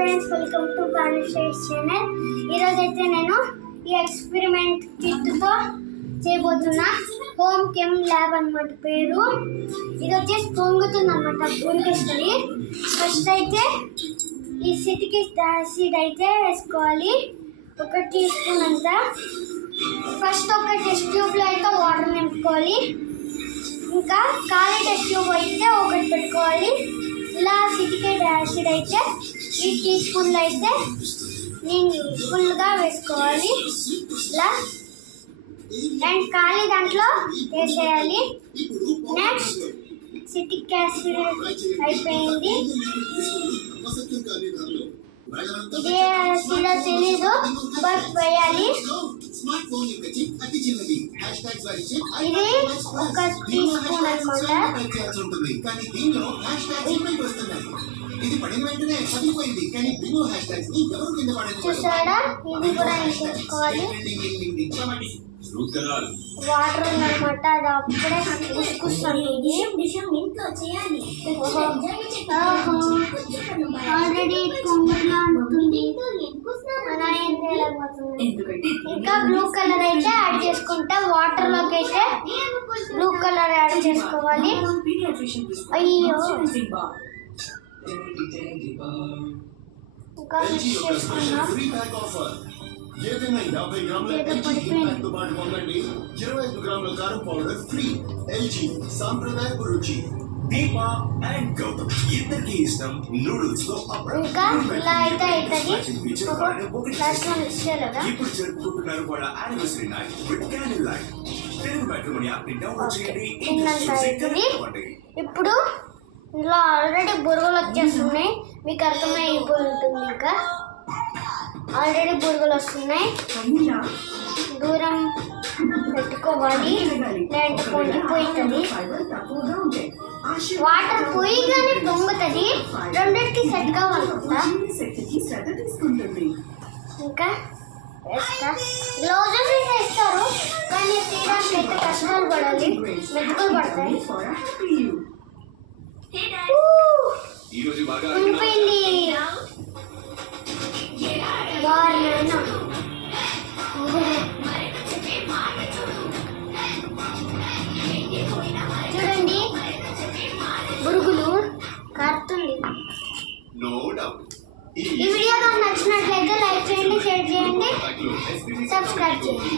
Friends, welcome to planet channel. ఈరోజు అయితే నేను ఈ ఎక్స్పెరిమెంట్ కిట్తో చేయబోతున్నా. హోమ్ కెమ్ ల్యాబ్ అన్నమాట పేరు. ఇది వచ్చేసి పొంగుతుంది అన్నమాట, పొంగిస్తుంది. ఫస్ట్ అయితే ఈ సిట్రిక్ యాసిడ్ అయితే వేసుకోవాలి, 1 టీ స్పూన్ అంతా. ఫస్ట్ ఒక టెస్ట్ ట్యూబ్లో అయితే వాటర్ నింపుకోవాలి. ఇంకా ఖాళీ టెస్ట్ ట్యూబ్ అయితే ఒకటి పెట్టుకోవాలి. ఇలా సిట్రిక్ యాసిడ్ అయితే ఈ టీ స్పూన్లో అయితే నేను ఫుల్గా వేసుకోవాలి ఇలా, అండ్ ఖాళీ దాంట్లో వేసేయాలి. నెక్స్ట్ సిట్రిక్ యాసిడ్ అయిపోయింది. ఇదే యాసిడో తెలీదు, బట్ వేయాలి. ఇది 1 టీ స్పూన్ అన్నమాట. చూసారా, ఇది కూడా వేసుకోవాలి. వాటర్ ఉందన్నమాట, అది అప్పుడే కుసుకుస్తుంది. ఆల్రెడీ పొంగులా ఉంటుంది, ఇంకా బ్లూ కలర్ అయితే యాడ్ చేసుకుంటా. వాటర్ లోకి అయితే బ్లూ కలర్ యాడ్ చేసుకోవాలి. అయ్యో, ఇంకా మిక్స్ చేసుకున్నాం. ఏదైనా 50 గ్రాముల ప్యాక్తో పాటు పొందండి 25 గ్రాముల కారం పౌడర్ ఫ్రీ. ఎల్జీ సాంప్రదాయపు రుచి. దీప అండ్ గౌతమ్ ఇద్దరికి ఇష్టం నూడిల్స్ లో ఇంకా ఇలా అయితే అవుతుంది. ఇప్పుడు జరుపుకుంటున్నారు వాళ్ళ anniversary night with candle light. Telugu matrimony app ని డౌన్లోడ్ చేయండి. ఇప్పుడు ఇందులో ఆల్రెడీ బురుగులు వచ్చేస్తున్నాయి, మీకు అర్థమైపోయి ఉంటుంది. ఇంకా ఆల్రెడీ బురుగులు వస్తున్నాయి, దూరం పెట్టుకోవాలి, లేదంటే పొంగిపోతుంది. వాటర్ పోయిగానే పొంగుతుంది, రెండింటికి సెట్ కావాలనుకుంటా. ఇంకా వేస్తా. గ్లౌజెస్ వేస్తారు, కానీ తీయడానికి అయితే కష్టాలు పడాలి, మెతుకులు పడతాయి. ఉండిపోయింది. చూడండి, బురుగులు కారుతుంది. ఈ వీడియో నాకు నచ్చినట్లయితే లైక్ చేయండి, షేర్ చేయండి, సబ్స్క్రైబ్ చేయండి.